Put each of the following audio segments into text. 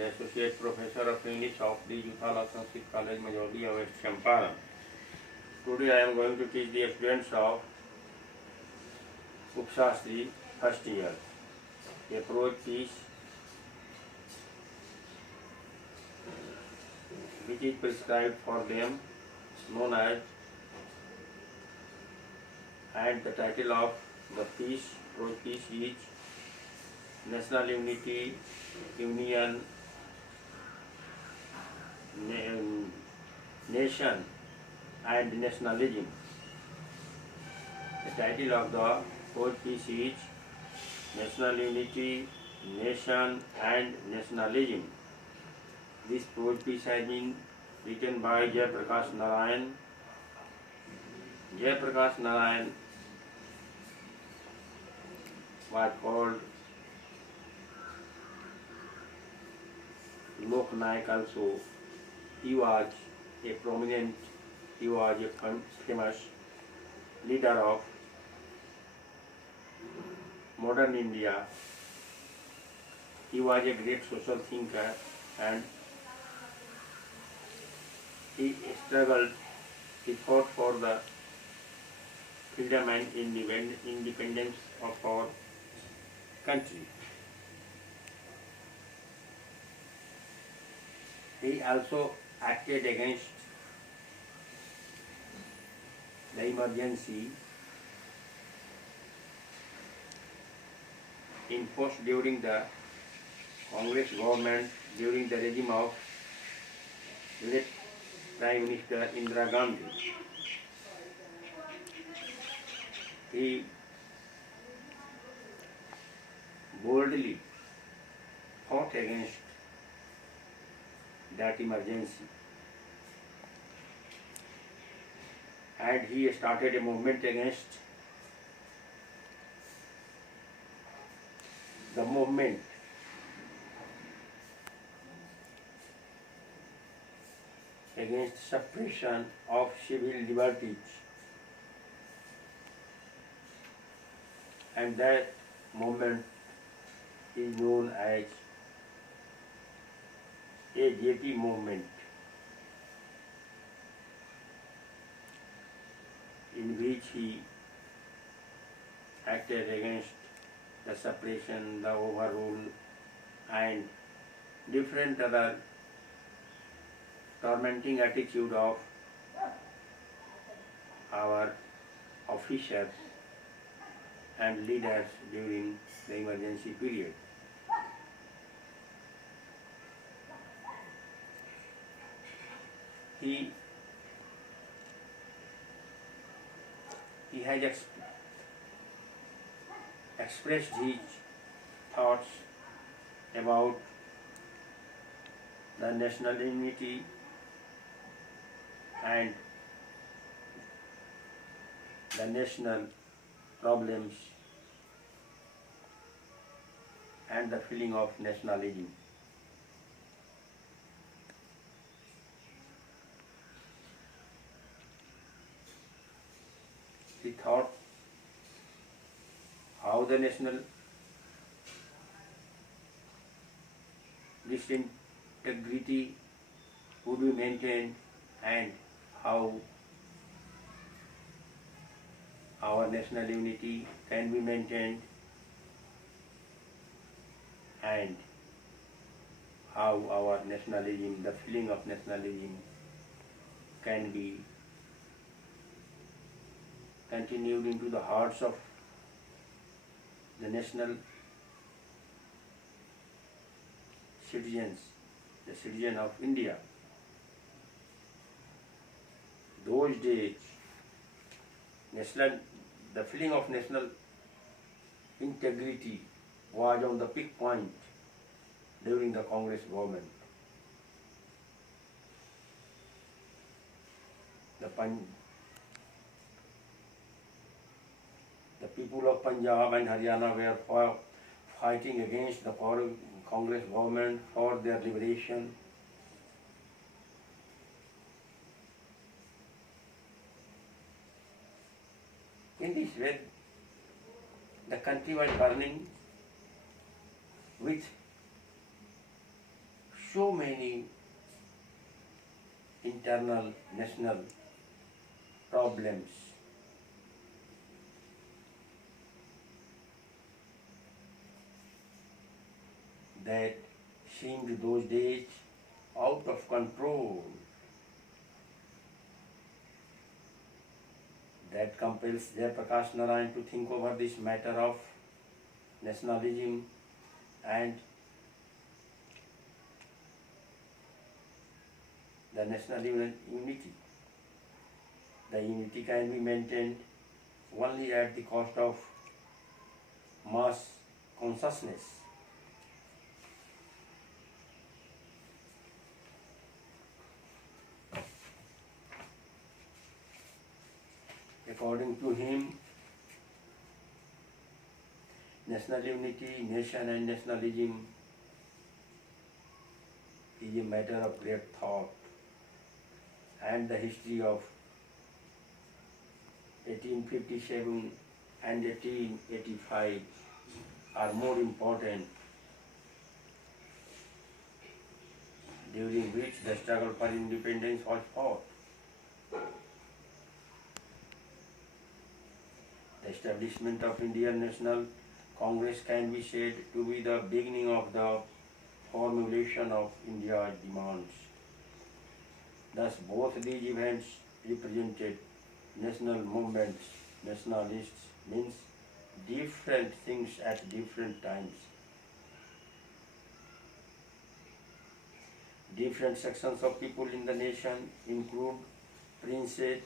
the Associate Professor of English of the Juthala Sanskrit College, Majoli, West Champaran. Today I am going to teach the students of Upshastri first year, a prose piece which is prescribed for them, known as, and the title of the piece, prose piece is National Unity, Union, Nation and Nationalism. The title of the prose piece is National Unity, Nation and Nationalism. This prose piece has been written by Jayaprakash Narayan. Jayaprakash Narayan was called Lok Nayak also. He was a famous leader of modern India. He was a great social thinker and he struggled, he fought for the freedom and independence of our country. He also acted against the emergency imposed during the Congress government during the regime of late Prime Minister Indira Gandhi. He boldly fought against that emergency and he started a movement against the movement against suppression of civil liberties, and that movement is known as AJP movement, in which he acted against the suppression, the overrule and different other tormenting attitude of our officers and leaders during the emergency period. He has expressed his thoughts about the national unity and the national problems and the feeling of nationalism. He thought how the national integrity would be maintained and how our national unity can be maintained and how our nationalism, the feeling of nationalism can be continued into the hearts of the national citizens, the citizen of India. Those days, the feeling of national integrity was on the peak point during the Congress government. The people of Punjab and Haryana were fighting against the Congress government for their liberation. In this way, the country was burning with so many internal national problems that seemed those days out of control, that compels Jayaprakash Narayan to think over this matter of nationalism and the national unity. The unity can be maintained only at the cost of mass consciousness. According to him, national unity, nation and nationalism is a matter of great thought, and the history of 1857 and 1885 are more important, during which the struggle for independence was fought. The establishment of Indian National Congress can be said to be the beginning of the formulation of India's demands. Thus, both these events represented national movements. Nationalists means different things at different times. Different sections of people in the nation include princes,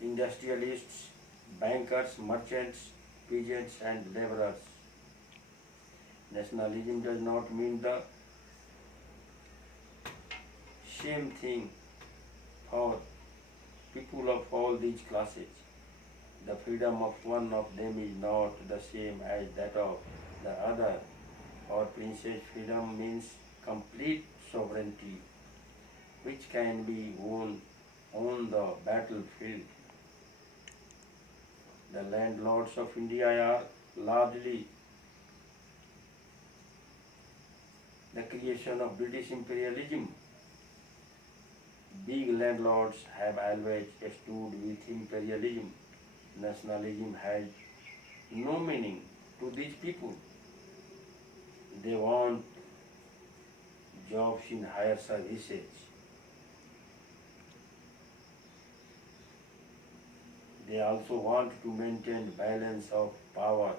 industrialists, bankers, merchants, peasants and laborers. Nationalism does not mean the same thing for people of all these classes. The freedom of one of them is not the same as that of the other. For princes, freedom means complete sovereignty, which can be won on the battlefield. The landlords of India are largely the creation of British imperialism. Big landlords have always stood with imperialism. Nationalism has no meaning to these people. They want jobs in higher services. They also want to maintain balance of power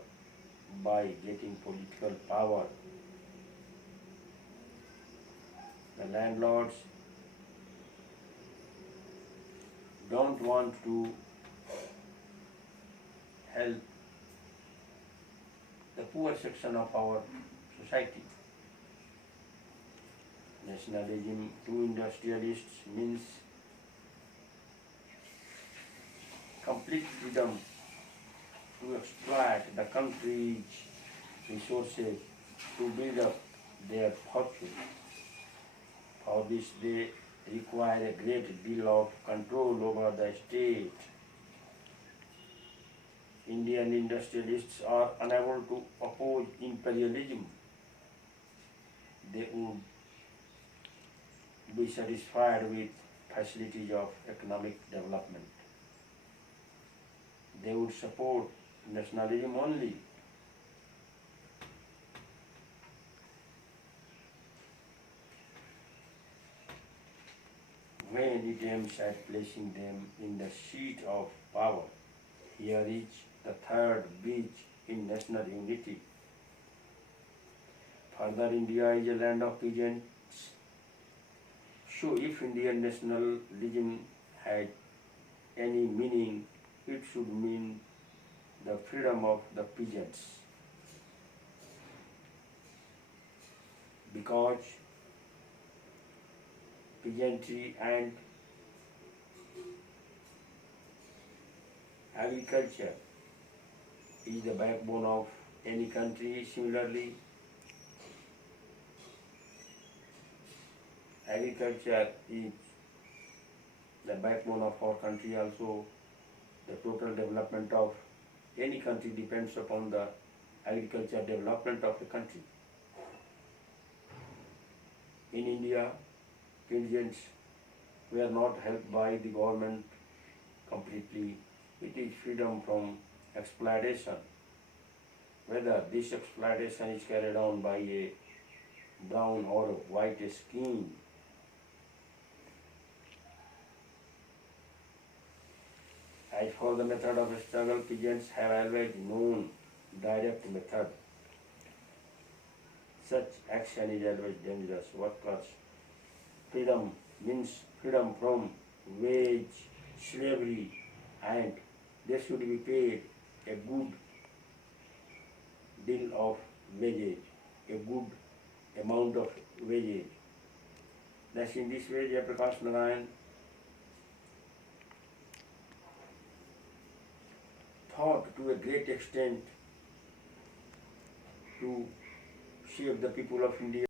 by getting political power. The landlords don't want to help the poor section of our society. Nationalism to industrialists means complete freedom to exploit the country's resources to build up their fortune. For this they require a great deal of control over the state. Indian industrialists are unable to oppose imperialism. They would be satisfied with facilities of economic development. They would support nationalism only. When it aims at placing them in the seat of power. Here is the third breach in national unity. Further, India is a land of peasants. So if Indian nationalism had any meaning, it should mean the freedom of the peasants. Because peasantry and agriculture is the backbone of any country. Similarly, agriculture is the backbone of our country also. The total development of any country depends upon the agriculture development of the country. In India, peasants were not helped by the government completely. It is freedom from exploitation. Whether this exploitation is carried on by a brown or white skin. As for the method of struggle, peasants have always known direct method. Such action is always dangerous. Workers' freedom means freedom from wage slavery, and they should be paid a good deal of wages, a good amount of wages. Thus, in this way, Jayaprakash Narayan thought to a great extent to save the people of India.